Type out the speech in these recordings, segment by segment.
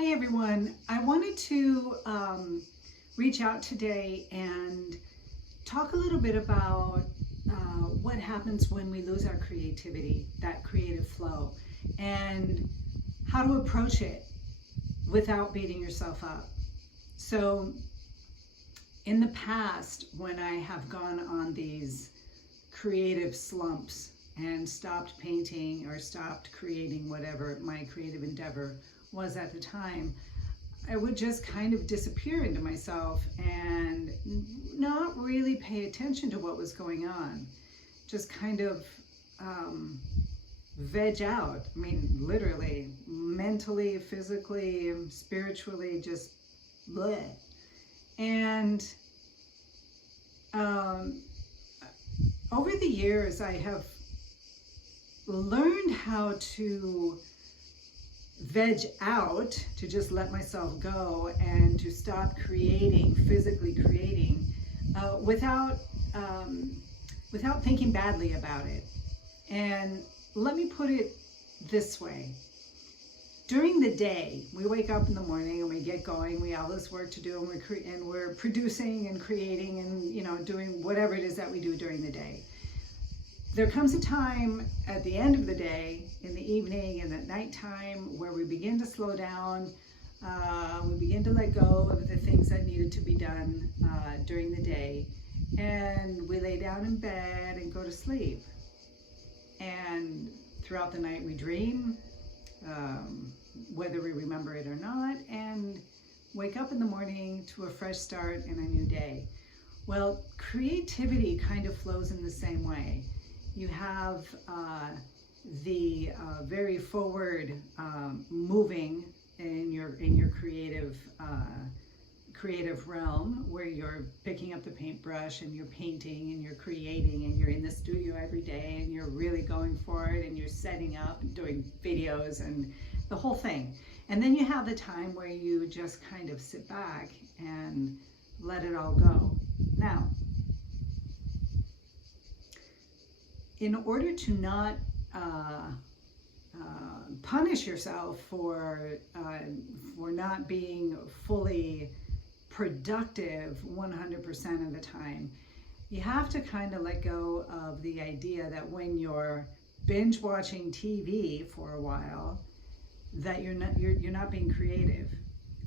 Hi everyone, I wanted to reach out today and talk a little bit about what happens when we lose our creativity, that creative flow, and how to approach it without beating yourself up. So in the past, when I have gone on these creative slumps and stopped painting or stopped creating whatever my creative endeavor was at the time, I would just kind of disappear into myself and not really pay attention to what was going on. Just kind of veg out. I mean, literally, mentally, physically, spiritually, just bleh. And over the years, I have learned how to veg out, to just let myself go and to stop creating, physically creating, without thinking badly about it. And let me put it this way. During the day, we wake up in the morning and we get going. We have all this work to do, and we're producing and creating and doing whatever it is that we do during the day. There comes a time at the end of the day, in the evening and at nighttime, where we begin to slow down. We begin to let go of the things that needed to be done during the day, and we lay down in bed and go to sleep. And throughout the night we dream, whether we remember it or not, and wake up in the morning to a fresh start and a new day. Well, creativity kind of flows in the same way. You have the very forward moving in your creative realm, where you're picking up the paintbrush and you're painting and you're creating and you're in the studio every day and you're really going for it and you're setting up and doing videos and the whole thing. And then you have the time where you just kind of sit back and let it all go. Now, in order to not punish yourself for not being fully productive 100% of the time, you have to kind of let go of the idea that when you're binge watching TV for a while, that you're not being creative.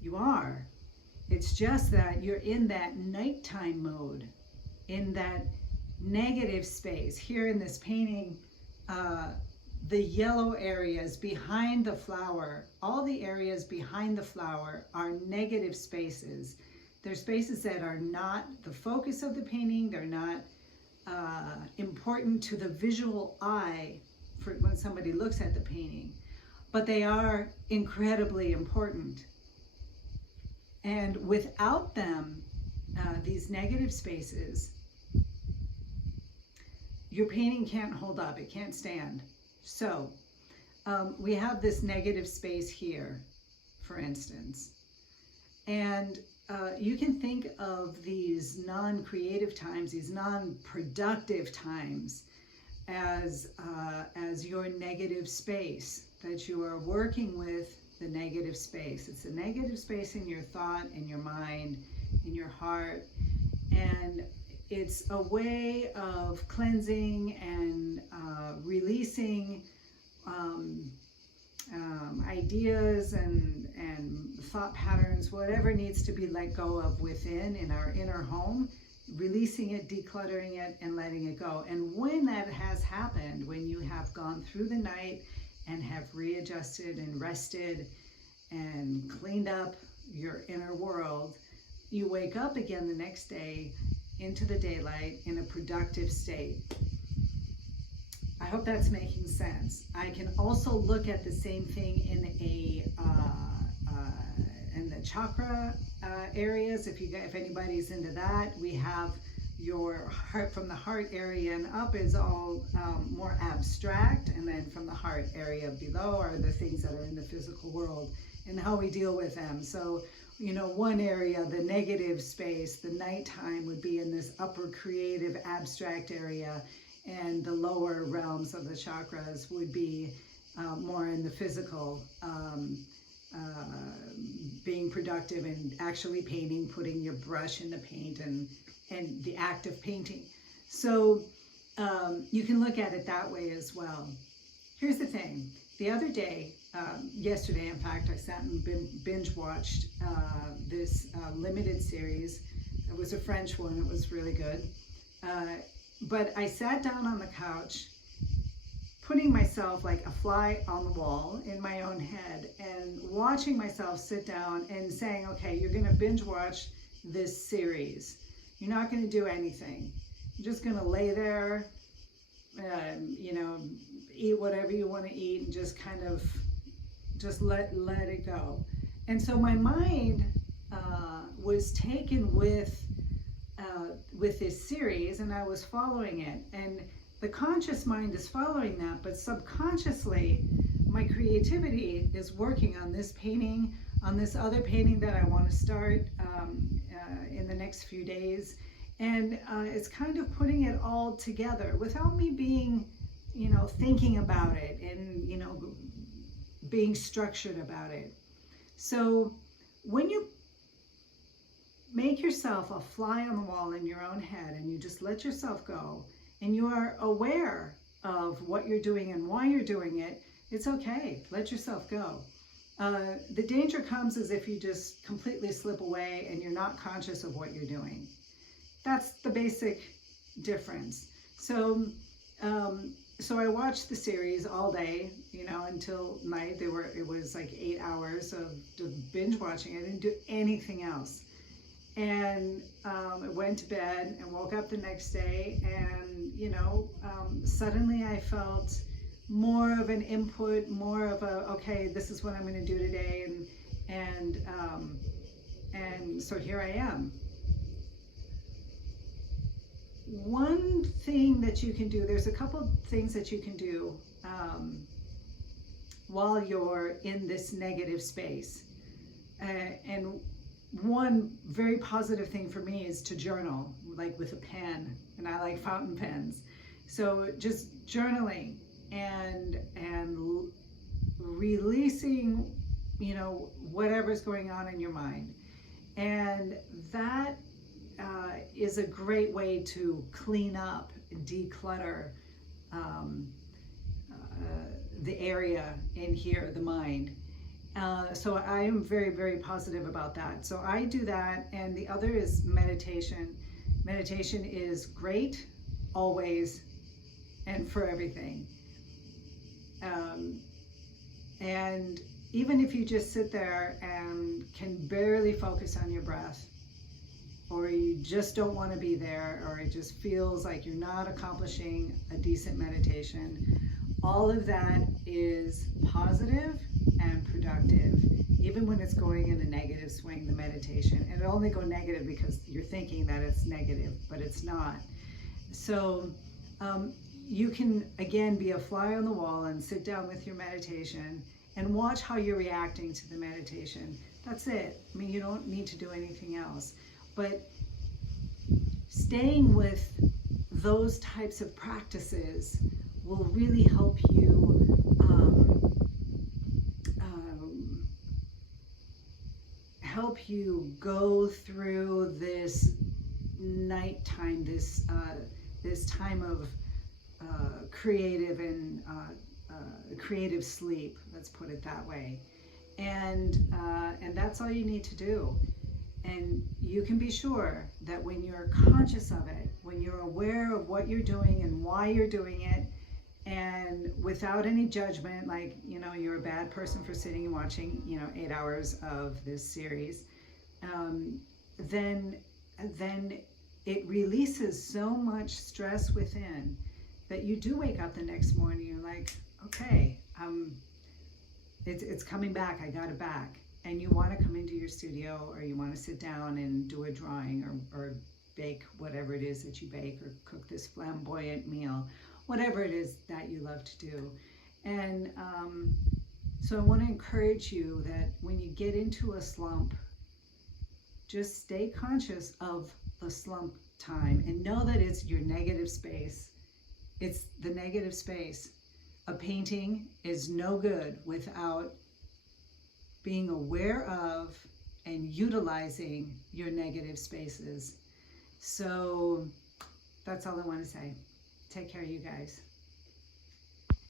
You are. It's just that you're in that nighttime mode, in that negative space. Here in this painting, the yellow areas behind the flower, all the areas behind the flower are negative spaces. They're spaces that are not the focus of the painting. They're not important to the visual eye for when somebody looks at the painting, but they are incredibly important. And without them, these negative spaces, your painting can't hold up, it can't stand. So we have this negative space here, for instance, and you can think of these non-creative times, these non-productive times, as your negative space, that you are working with the negative space. It's a negative space in your thought, in your mind, in your heart, and it's a way of cleansing and releasing ideas and thought patterns, whatever needs to be let go of within in our inner home, releasing it, decluttering it, and letting it go. And when that has happened, when you have gone through the night and have readjusted and rested and cleaned up your inner world, you wake up again the next day into the daylight in a productive state. I hope that's making sense. I can also look at the same thing in the chakra areas. If anybody's into that, we have your heart, from the heart area and up is all more abstract, and then from the heart area below are the things that are in the physical world and how we deal with them. So one area, the negative space, the nighttime, would be in this upper creative abstract area, and the lower realms of the chakras would be more in the physical being productive and actually painting, putting your brush in the paint and the act of painting. So you can look at it that way as well. Here's the thing. The other day, yesterday in fact, I sat and binge watched this limited series. It was a French one. It was really good. But I sat down on the couch, putting myself like a fly on the wall in my own head and watching myself sit down and saying, okay, you're going to binge watch this series. You're not going to do anything. You're just going to lay there, you know, eat whatever you want to eat and just kind of just let it go. And so my mind was taken with this series, and I was following it, and the conscious mind is following that, but subconsciously my creativity is working on this painting, on this other painting that I want to start in the next few days, and it's kind of putting it all together without me being, you know, thinking about it and, you know, being structured about it. So when you make yourself a fly on the wall in your own head and you just let yourself go and you are aware of what you're doing and why you're doing it, it's okay. Let yourself go. The danger comes as if you just completely slip away and you're not conscious of what you're doing. That's the basic difference. So I watched the series all day, you know, until night. It was like 8 hours of binge watching. I didn't do anything else. And I went to bed and woke up the next day, and, you know, suddenly I felt more of an input, more of a, okay, this is what I'm going to do today. And so here I am. One thing that you can do, there's a couple things that you can do while you're in this negative space. And one very positive thing for me is to journal, like with a pen, and I like fountain pens. So just journaling and releasing, you know, whatever's going on in your mind. And that is a great way to clean up and declutter the area in here, the mind. So I am very, very positive about that. So I do that, and the other is meditation. Meditation is great, always, and for everything. And even if you just sit there and can barely focus on your breath, or you just don't want to be there, or it just feels like you're not accomplishing a decent meditation, all of that is positive and productive, even when it's going in a negative swing, the meditation. And it'll only go negative because you're thinking that it's negative, but it's not. So you can, again, be a fly on the wall and sit down with your meditation and watch how you're reacting to the meditation. That's it. I mean, you don't need to do anything else. But staying with those types of practices will really help you go through this nighttime, this time of creative and creative sleep. Let's put it that way. And that's all you need to do. And you can be sure that when you're conscious of it, when you're aware of what you're doing and why you're doing it, and without any judgment, like, you know, you're a bad person for sitting and watching, you know, 8 hours of this series, then it releases so much stress within that you do wake up the next morning, you're like, okay, it's coming back, I got it back. And you want to come into your studio, or you want to sit down and do a drawing, or bake whatever it is that you bake, or cook this flamboyant meal, whatever it is that you love to do. And so I want to encourage you that when you get into a slump, just stay conscious of the slump time and know that it's your negative space. It's the negative space. A painting is no good without being aware of and utilizing your negative spaces. So that's all I want to say. Take care, you guys.